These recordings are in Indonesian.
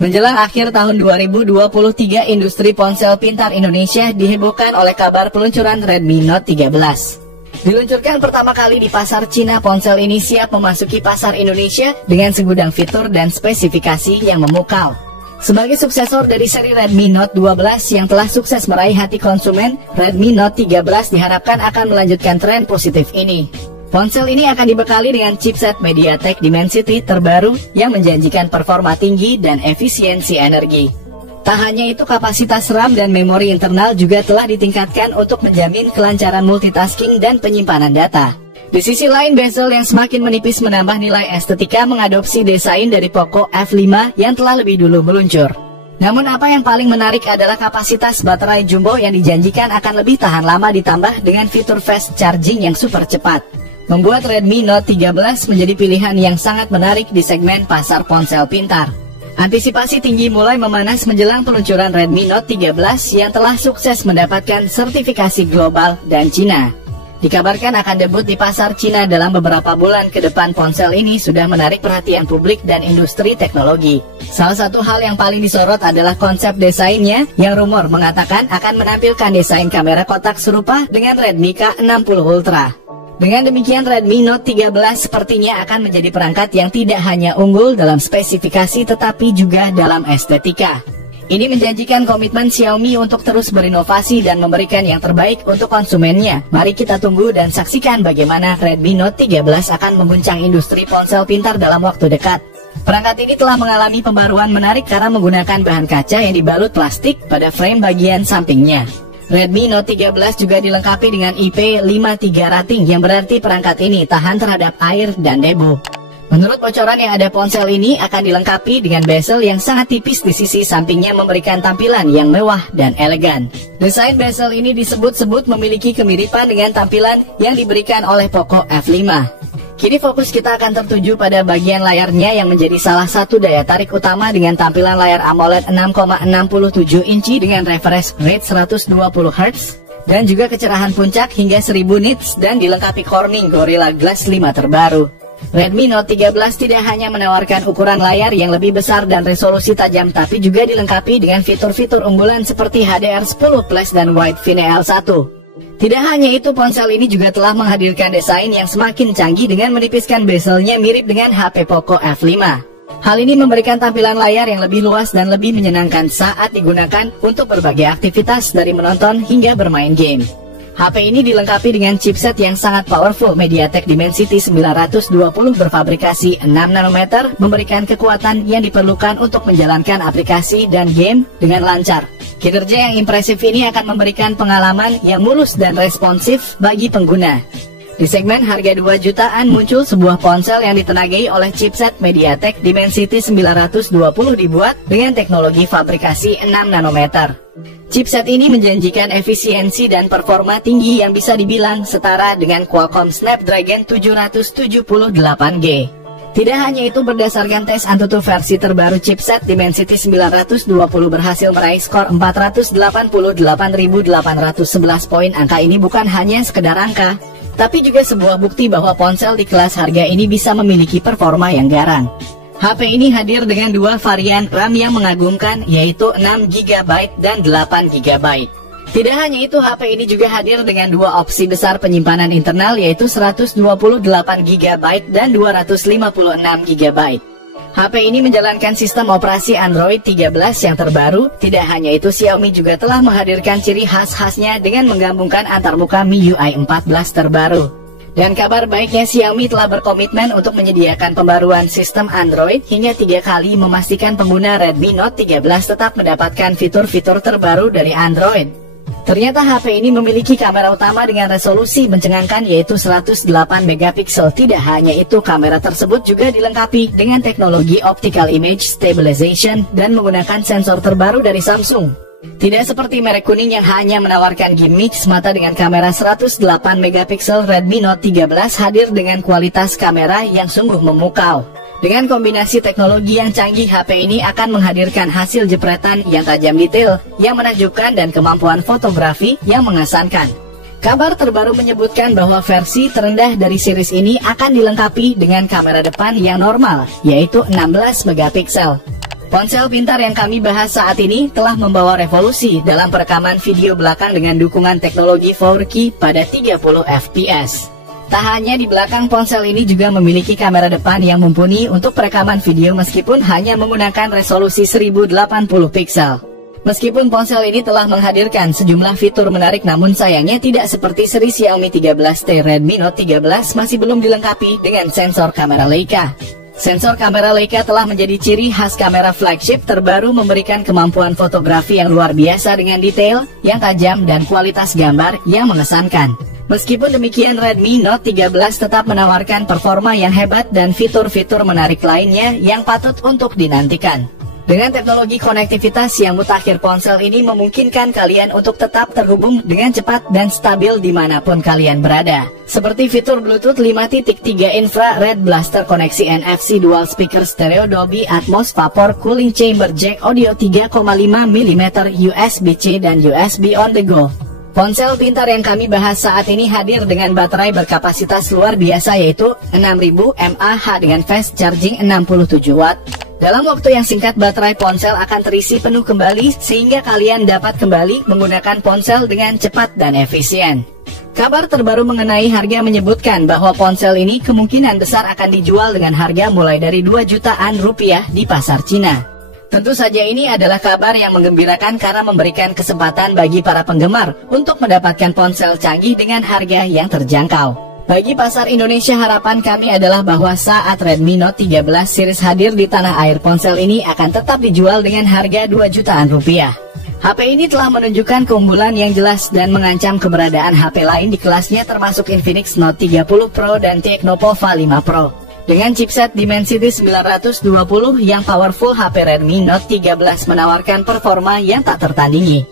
Menjelang akhir tahun 2023, industri ponsel pintar Indonesia dihebohkan oleh kabar peluncuran Redmi Note 13. Diluncurkan pertama kali di pasar Cina, ponsel ini siap memasuki pasar Indonesia dengan segudang fitur dan spesifikasi yang memukau. Sebagai suksesor dari seri Redmi Note 12 yang telah sukses meraih hati konsumen, Redmi Note 13 diharapkan akan melanjutkan tren positif ini. Ponsel ini akan dibekali dengan chipset MediaTek Dimensity terbaru yang menjanjikan performa tinggi dan efisiensi energi. Tak hanya itu, kapasitas RAM dan memori internal juga telah ditingkatkan untuk menjamin kelancaran multitasking dan penyimpanan data. Di sisi lain, bezel yang semakin menipis menambah nilai estetika mengadopsi desain dari Poco F5 yang telah lebih dulu meluncur. Namun apa yang paling menarik adalah kapasitas baterai jumbo yang dijanjikan akan lebih tahan lama ditambah dengan fitur fast charging yang super cepat, membuat Redmi Note 13 menjadi pilihan yang sangat menarik di segmen pasar ponsel pintar. Antisipasi tinggi mulai memanas menjelang peluncuran Redmi Note 13 yang telah sukses mendapatkan sertifikasi global dan Cina. Dikabarkan akan debut di pasar Cina dalam beberapa bulan ke depan. Ponsel ini sudah menarik perhatian publik dan industri teknologi. Salah satu hal yang paling disorot adalah konsep desainnya yang rumor mengatakan akan menampilkan desain kamera kotak serupa dengan Redmi K60 Ultra. Dengan demikian, Redmi Note 13 sepertinya akan menjadi perangkat yang tidak hanya unggul dalam spesifikasi tetapi juga dalam estetika. Ini menjanjikan komitmen Xiaomi untuk terus berinovasi dan memberikan yang terbaik untuk konsumennya. Mari kita tunggu dan saksikan bagaimana Redmi Note 13 akan mengguncang industri ponsel pintar dalam waktu dekat. Perangkat ini telah mengalami pembaruan menarik karena menggunakan bahan kaca yang dibalut plastik pada frame bagian sampingnya. Redmi Note 13 juga dilengkapi dengan IP53 rating yang berarti perangkat ini tahan terhadap air dan debu. Menurut bocoran yang ada, ponsel ini akan dilengkapi dengan bezel yang sangat tipis di sisi sampingnya memberikan tampilan yang mewah dan elegan. Desain bezel ini disebut-sebut memiliki kemiripan dengan tampilan yang diberikan oleh Poco F5. Kini fokus kita akan tertuju pada bagian layarnya yang menjadi salah satu daya tarik utama dengan tampilan layar AMOLED 6,67 inci dengan refresh rate 120 Hz dan juga kecerahan puncak hingga 1000 nits dan dilengkapi Corning Gorilla Glass 5 terbaru. Redmi Note 13 tidak hanya menawarkan ukuran layar yang lebih besar dan resolusi tajam, tapi juga dilengkapi dengan fitur-fitur unggulan seperti HDR10 Plus dan Wide Visual 1. Tidak hanya itu, ponsel ini juga telah menghadirkan desain yang semakin canggih dengan menipiskan bezelnya mirip dengan HP Poco F5. Hal ini memberikan tampilan layar yang lebih luas dan lebih menyenangkan saat digunakan untuk berbagai aktivitas dari menonton hingga bermain game. HP ini dilengkapi dengan chipset yang sangat powerful MediaTek Dimensity 920 berfabrikasi 6 nanometer, memberikan kekuatan yang diperlukan untuk menjalankan aplikasi dan game dengan lancar. Kinerja yang impresif ini akan memberikan pengalaman yang mulus dan responsif bagi pengguna. Di segmen harga 2 jutaan muncul sebuah ponsel yang ditenagai oleh chipset MediaTek Dimensity 920 dibuat dengan teknologi fabrikasi 6 nanometer. Chipset ini menjanjikan efisiensi dan performa tinggi yang bisa dibilang setara dengan Qualcomm Snapdragon 778G. Tidak hanya itu, berdasarkan tes Antutu versi terbaru, chipset Dimensity 920 berhasil meraih skor 488.811 poin. Angka ini bukan hanya sekedar angka, tapi juga sebuah bukti bahwa ponsel di kelas harga ini bisa memiliki performa yang garang. HP ini hadir dengan dua varian RAM yang mengagumkan, yaitu 6GB dan 8GB. Tidak hanya itu, HP ini juga hadir dengan dua opsi besar penyimpanan internal, yaitu 128GB dan 256GB. HP ini menjalankan sistem operasi Android 13 yang terbaru. Tidak hanya itu, Xiaomi juga telah menghadirkan ciri khas-khasnya dengan menggabungkan antarmuka MIUI 14 terbaru. Dan kabar baiknya, Xiaomi telah berkomitmen untuk menyediakan pembaruan sistem Android hingga 3 kali, memastikan pengguna Redmi Note 13 tetap mendapatkan fitur-fitur terbaru dari Android. Ternyata HP ini memiliki kamera utama dengan resolusi mencengangkan, yaitu 108 megapiksel. Tidak hanya itu, kamera tersebut juga dilengkapi dengan teknologi Optical Image Stabilization dan menggunakan sensor terbaru dari Samsung. Tidak seperti merek kuning yang hanya menawarkan gimmick semata. Dengan kamera 108 megapiksel, Redmi Note 13 hadir dengan kualitas kamera yang sungguh memukau. Dengan kombinasi teknologi yang canggih, HP ini akan menghadirkan hasil jepretan yang tajam, detail yang menakjubkan, dan kemampuan fotografi yang mengesankan. Kabar terbaru menyebutkan bahwa versi terendah dari series ini akan dilengkapi dengan kamera depan yang normal, yaitu 16 megapiksel. Ponsel pintar yang kami bahas saat ini telah membawa revolusi dalam perekaman video belakang dengan dukungan teknologi 4K pada 30 fps. Tak hanya di belakang, ponsel ini juga memiliki kamera depan yang mumpuni untuk perekaman video meskipun hanya menggunakan resolusi 1080 pixel. Meskipun ponsel ini telah menghadirkan sejumlah fitur menarik, namun sayangnya tidak seperti seri Xiaomi 13T, Redmi Note 13 masih belum dilengkapi dengan sensor kamera Leica. Sensor kamera Leica telah menjadi ciri khas kamera flagship terbaru, memberikan kemampuan fotografi yang luar biasa dengan detail yang tajam dan kualitas gambar yang mengesankan. Meskipun demikian, Redmi Note 13 tetap menawarkan performa yang hebat dan fitur-fitur menarik lainnya yang patut untuk dinantikan. Dengan teknologi konektivitas yang mutakhir, ponsel ini memungkinkan kalian untuk tetap terhubung dengan cepat dan stabil dimanapun kalian berada. Seperti fitur Bluetooth 5.3 Infrared Blaster, koneksi NFC, dual speaker stereo, Dolby Atmos, vapor cooling chamber, jack audio 3,5 mm, USB-C dan USB on the go. Ponsel pintar yang kami bahas saat ini hadir dengan baterai berkapasitas luar biasa, yaitu 6000 mAh dengan fast charging 67 watt. Dalam waktu yang singkat, baterai ponsel akan terisi penuh kembali sehingga kalian dapat kembali menggunakan ponsel dengan cepat dan efisien. Kabar terbaru mengenai harga menyebutkan bahwa ponsel ini kemungkinan besar akan dijual dengan harga mulai dari 2 jutaan rupiah di pasar Cina. Tentu saja ini adalah kabar yang menggembirakan karena memberikan kesempatan bagi para penggemar untuk mendapatkan ponsel canggih dengan harga yang terjangkau. Bagi pasar Indonesia, harapan kami adalah bahwa saat Redmi Note 13 series hadir di tanah air, ponsel ini akan tetap dijual dengan harga 2 jutaan rupiah. HP ini telah menunjukkan keunggulan yang jelas dan mengancam keberadaan HP lain di kelasnya, termasuk Infinix Note 30 Pro dan Tecnopova 5 Pro. Dengan chipset Dimensity 920 yang powerful, HP Redmi Note 13 menawarkan performa yang tak tertandingi.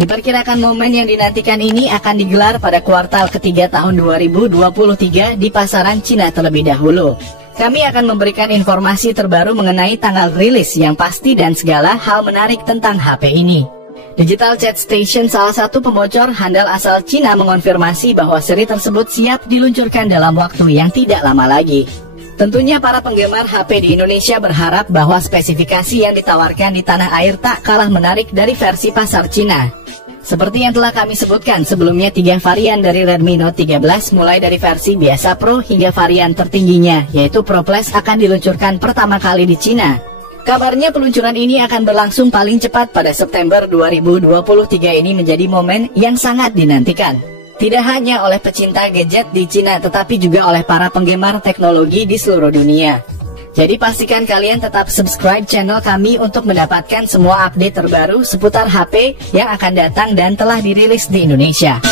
Diperkirakan momen yang dinantikan ini akan digelar pada kuartal ketiga tahun 2023 di pasaran Cina terlebih dahulu. Kami akan memberikan informasi terbaru mengenai tanggal rilis yang pasti dan segala hal menarik tentang HP ini. Digital Chat Station, salah satu pembocor handal asal Cina, mengonfirmasi bahwa seri tersebut siap diluncurkan dalam waktu yang tidak lama lagi. Tentunya para penggemar HP di Indonesia berharap bahwa spesifikasi yang ditawarkan di tanah air tak kalah menarik dari versi pasar Cina. Seperti yang telah kami sebutkan sebelumnya, 3 varian dari Redmi Note 13 mulai dari versi biasa Pro hingga varian tertingginya yaitu Pro Plus akan diluncurkan pertama kali di Cina. Kabarnya peluncuran ini akan berlangsung paling cepat pada September 2023. Ini menjadi momen yang sangat dinantikan. Tidak hanya oleh pecinta gadget di Cina, tetapi juga oleh para penggemar teknologi di seluruh dunia. Jadi pastikan kalian tetap subscribe channel kami untuk mendapatkan semua update terbaru seputar HP yang akan datang dan telah dirilis di Indonesia.